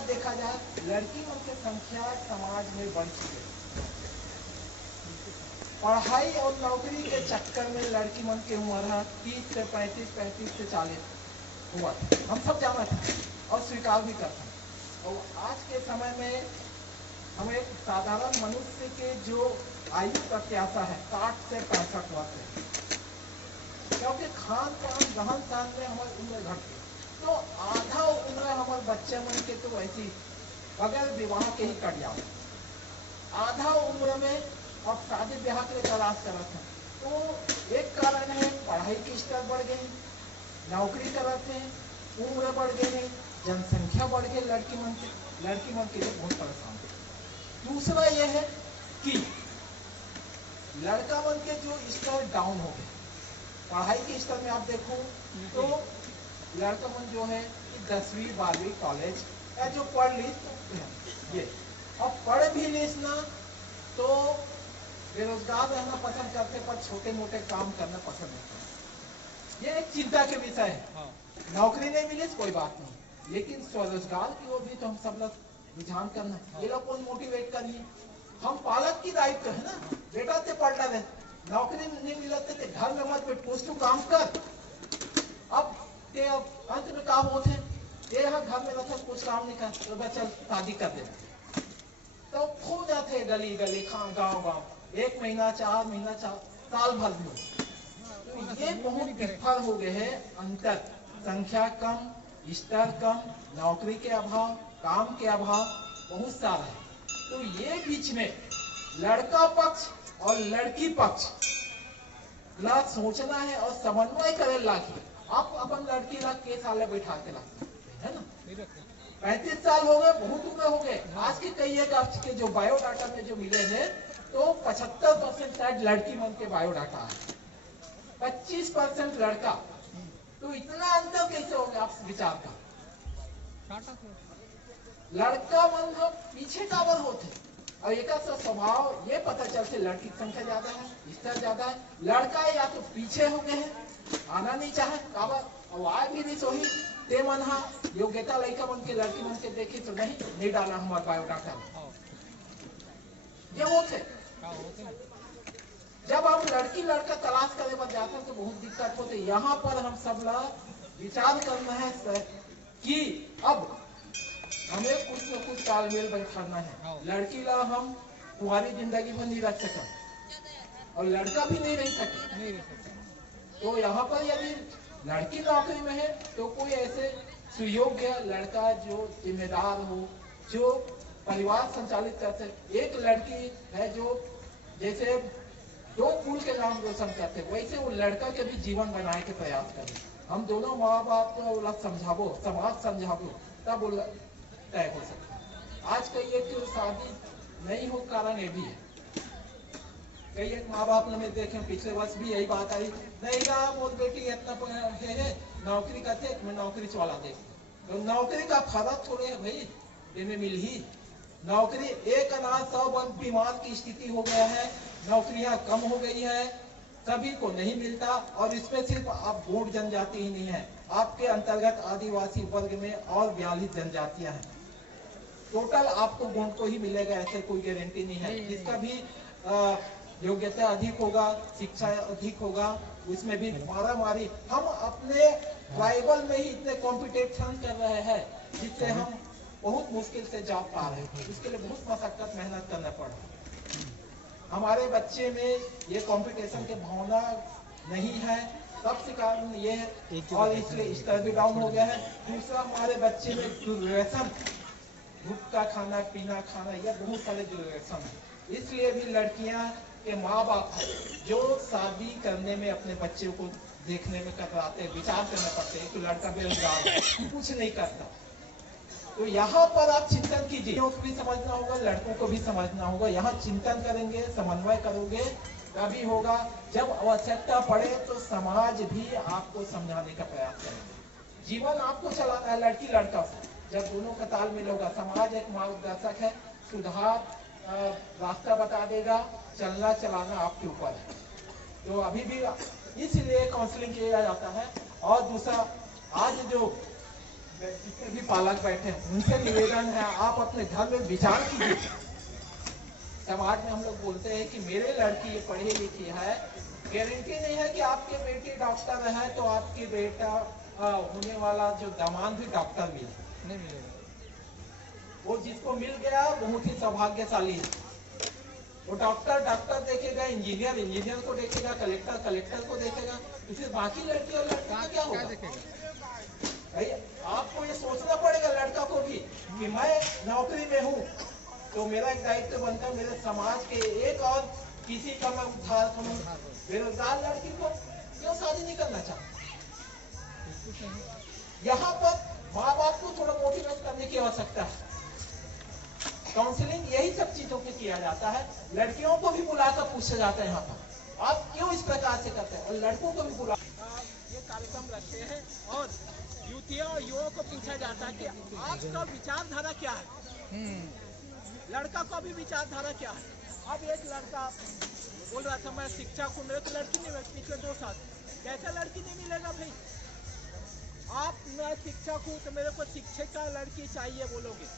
बात देखा जाए, लड़कियों की संख्या समाज में बढ़ चुकी है। पढ़ाई और नौकरी के चक्कर में लड़की मन की उम्र 30 से 35, 35 से 40 हुआ था। हम सब जाना था और स्वीकार भी करते हैं। और आज के समय में हम एक साधारण मनुष्य के जो आयु प्रत्याशा है 60 से 65 वर्ष है, क्योंकि खान पान रहन सहन में हमारी उम्र घटती, तो आधा उम्र हमारे बच्चे मन के तो ऐसी बगैर विवाह के ही कट जाओ। आधा उम्र में अब शादी ब्याह के तलाश करते हैं। तो एक कारण है पढ़ाई की स्तर बढ़ गई, नौकरी करते हैं, उम्र बढ़ गई, जनसंख्या बढ़ गई, लड़की मन के लिए बहुत परेशान। दूसरा यह है कि लड़का मन के जो स्तर डाउन हो गए, पढ़ाई के स्तर में आप देखो तो लड़का मन जो है 10वीं 12वीं कॉलेज या जो पढ़ ली ये, अब पढ़ भी लेना तो बेरोजगार रहना पसंद करते, पर छोटे मोटे काम करना पसंद नहीं करते। ये एक चिंता के विषय है। नौकरी नहीं मिले कोई बात नहीं, लेकिन स्वरोजगार की ओर भी तो हम सब लोग रुझान करना है। ये लोग को मोटिवेट करिए। हम पालक की दायित्व है ना, बेटा से पढ़ना है, नौकरी नहीं मिलते थे घर में मत बैठ, कुछ तो काम कर। अब अंत में काम होते ये घर में रहता कुछ काम नहीं कर, तो बच्चा शादी कर देना तो खो जाते गली गली गाँव गाँव, 1 महीना 4 महीना साल भर में। तो ये बहुत विफल हो गए हैं। अंतर संख्या कम, स्तर कम, नौकरी के अभाव, काम के अभाव बहुत सारा है। तो ये बीच में लड़का पक्ष और लड़की पक्ष ला सोचना है और समन्वय करे लाके आप अपन लड़की ला के साल बैठा के ला है ना। 35 साल हो गए, बहुत उम्र हो गए। आज के कई के जो बायोडाटा में जो मिले हैं तो 75% शायद लड़की मन के बायोडाटा है, 25% लड़का। तो इतना अंतर कैसे हो गया आप विचार का। लड़का मन हम पीछे काबर होते और एक स्वभाव ये पता चलते लड़की की संख्या ज्यादा है, स्तर ज्यादा है। लड़का या तो पीछे हो गए हैं, आना नहीं चाहे काबर, और आए भी नहीं सोही ते मन हा योग्यता लड़का मन के लड़की मन के देखे तो नहीं डाला हमारे बायोडाटा ये होते। जब हम लड़की लड़का तलाश करे पर जाते हैं तो बहुत दिक्कत होते। यहाँ पर हम सब लोग विचार करना है कि अब हमें कुछ न कुछ तालमेल बैठाना है। लड़की ला हम तुम्हारी जिंदगी भर नहीं रख सके और लड़का भी नहीं रह सके। तो यहाँ पर यदि लड़की नौकरी में है तो कोई ऐसे सुयोग्य लड़का जो जिम्मेदार हो, जो परिवार संचालित करते। एक लड़की है जो जैसे 2 फूल के नाम रोशन करते, वैसे वो लड़का के भी जीवन बनाए के प्रयास करे। हम दोनों माँ बाप को समझाबो, समाज समझाबो, तब तय हो सकता। आज कई एक शादी नहीं हो कारण ये भी है। कई एक माँ बाप ने देखे पिछले वर्ष भी यही बात आई, नहीं ना मोर बेटी इतना है नौकरी करते, मैं नौकरी चला दे। तो नौकरी का फर्क थोड़े है भाई, इनमें मिल ही नौकरी। एक अनाज 100 बीमार की स्थिति हो गया है, नौकरियां कम हो गई है, सभी को नहीं मिलता। और इसमें सिर्फ आप गोंड जनजाति ही नहीं है, आपके अंतर्गत आदिवासी वर्ग में और 42 जनजातियां हैं। टोटल आपको गोंड को ही मिलेगा ऐसे कोई गारंटी नहीं है। जिसका भी योग्यता अधिक होगा, शिक्षा अधिक होगा, उसमें भी मारामारी। हम अपने ट्राइबल में ही इतने कॉम्पिटिशन कर रहे हैं जिससे हम बहुत मुश्किल से जॉब पा रहे हैं। इसके लिए बहुत मशक्कत मेहनत करना पड़ रहा है। हमारे बच्चे में ये कंपटीशन के भावना नहीं है, सबसे कारण ये है और इसलिए स्तर भी डाउन हो गया है। दूसरा हमारे बच्चे में दुर्व्यसन, गुटखा खाना पीना खाना, यह बहुत सारे दुर्व्यसन है। इसलिए भी लड़कियां के माँ बाप जो शादी करने में अपने बच्चे को देखने में कतराते, विचार करने पड़ते हैं कि लड़का बेरोजगार है, कुछ नहीं करता। तो यहाँ पर आप चिंतन कीजिए, को भी समझना होगा, लड़कों को भी समझना होगा। यहाँ चिंतन करेंगे, समन्वय करोगे तभी होगा। जब आवश्यकता पड़े तो समाज भी आपको समझाने का प्रयास करेगा। जीवन आपको चलाना है लड़की लड़का से, जब दोनों का तालमेल होगा। समाज एक मार्गदर्शक है, सुधार रास्ता बता देगा, चलना चलाना आपके ऊपर है। तो अभी भी इसलिए काउंसलिंग किया जाता है। और दूसरा आज जो जितने भी पालक बैठे हैं उनसे निवेदन है, आप अपने घर में विचार कीजिए। समाज में हम लोग बोलते हैं कि मेरे लड़की ये पढ़ी लिखी है, गारंटी नहीं है कि आपके बेटी डॉक्टर है तो आपकी बेटा होने वाला जो दामाद भी डॉक्टर नहीं मिलेगा। वो जिसको मिल गया बहुत ही सौभाग्यशाली है। वो डॉक्टर देखेगा, इंजीनियर को देखेगा, कलेक्टर को देखेगा, इसलिए बाकी लड़की और लड़का का क्या होगा? भाई आपको ये सोचना पड़ेगा लड़का को भी कि मैं नौकरी में हूँ तो मेरा एक दायित्व बनता है मेरे समाज के एक और किसी का मैं उद्धार करूँ। बेरोजगार लड़की को क्यों शादी नहीं करना चाहता? यहाँ पर माँ बाप को थोड़ा मोटिवेट करने की आवश्यकता है। काउंसलिंग यही सब चीजों पे किया जाता है। लड़कियों को भी बुलाकर पूछा जाता है यहाँ पर आप क्यों इस प्रकार से करते हैं, और लड़कों को भी बुला ये कार्यक्रम रखते हैं और युवतियों और युवाओं को पूछा जाता है कि आपका विचारधारा क्या है। लड़का का भी विचारधारा क्या है। अब एक लड़का बोल रहा था मैं शिक्षक हूँ, मेरे को लड़की नहीं मिली पिछले 2 साल। कैसे लड़की नहीं मिलेगा भाई? आप मैं शिक्षक हूँ तो मेरे को शिक्षक का लड़की चाहिए बोलोगे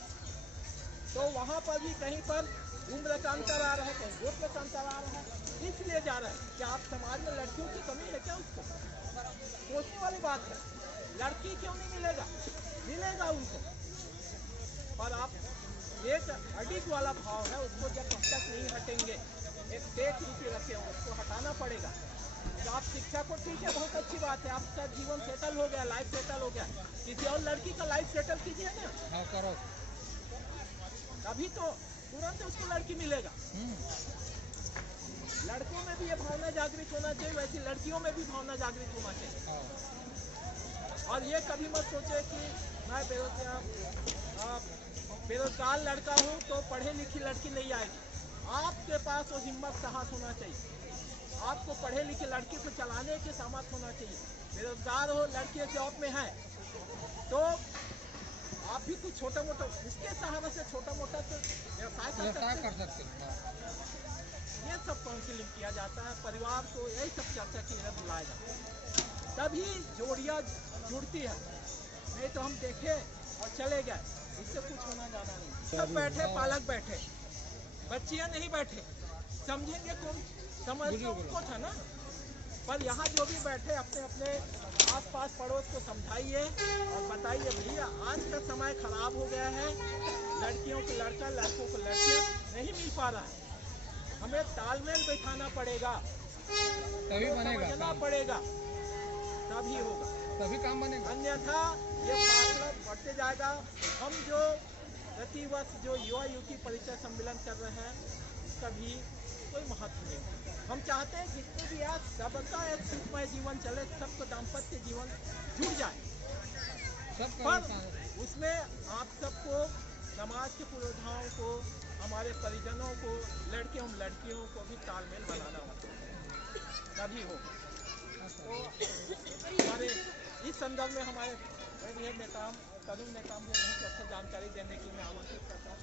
तो वहाँ पर भी कहीं पर उम्र का अंतर आ रहा है, कहीं गोत्र का अंतर आ रहा है। इसलिए जा रहा है कि आप समाज में लड़कियों की कमी है क्या? उसको सोचने वाली बात है। लड़की क्यों नहीं मिलेगा? मिलेगा उनको, पर आप एक अडिग वाला भाव है उसको जब तक नहीं हटेंगे, एक फेक नीति रखे हो उसको हटाना पड़ेगा। तो आप शिक्षा को ठीक है, बहुत अच्छी बात है, आपका जीवन सेटल हो गया, लाइफ सेटल हो गया, किसी और लड़की का लाइफ सेटल कीजिए ना। हाँ करो, तभी तो तुरंत उसको लड़की मिलेगा। लड़कों में भी ये भावना जागृत होना चाहिए, वैसी लड़कियों में भी भावना जागृत होना चाहिए। और ये कभी मत सोचे कि मैं बेरोजगार लड़का हूँ तो पढ़े लिखी लड़की नहीं आएगी। आपके पास वो हिम्मत साहस होना चाहिए, आपको पढ़े लिखे लड़की को चलाने के सामर्थ्य होना चाहिए। बेरोजगार हो, लड़की जॉब में है तो आप भी कुछ छोटा मोटा उसके सहारे से छोटा मोटा तो व्यवसाय कर सकते हैं। ये सब काउंसलिंग किया जाता है, परिवार को यही सब चर्चा की है, बुलाया जाता है, तभी जोड़ियाँ जुड़ती है। नहीं तो हम देखे और चले गए, इससे कुछ होना जाना नहीं। सब बैठे, पालक बैठे, बच्चियाँ नहीं बैठे, समझेंगे कौन? समझ तो उनको था ना, पर यहाँ जो भी बैठे अपने अपने आसपास पड़ोस को समझाइए और बताइए भैया आज का समय खराब हो गया है, लड़कियों को लड़का, लड़कों को लड़कियाँ नहीं मिल पा रहा है, हमें तालमेल बैठाना पड़ेगा, तभी बनेगा, पड़ेगा तभी होगा, तभी काम बनेगा, अन्यथा ये फासला बढ़ते जाएगा। हम जो प्रतिवर्ष जो युवा युवती परिचय सम्मेलन कर रहे हैं उसका भी कोई महत्व नहीं। हम चाहते हैं जितने भी आज सबका एक सुखमय जीवन चले, सबको दाम्पत्य जीवन जुड़ जाए, पर उसमें आप सबको, समाज के पुरोधाओं को, हमारे परिजनों को, लड़कियों को भी तालमेल बनाना होगा, तभी हो। तो हमारे इस संदर्भ में हमारे नेता तरुण नेता को बहुत अच्छा जानकारी देने के लिए मैं आमंत्रित करता हूँ।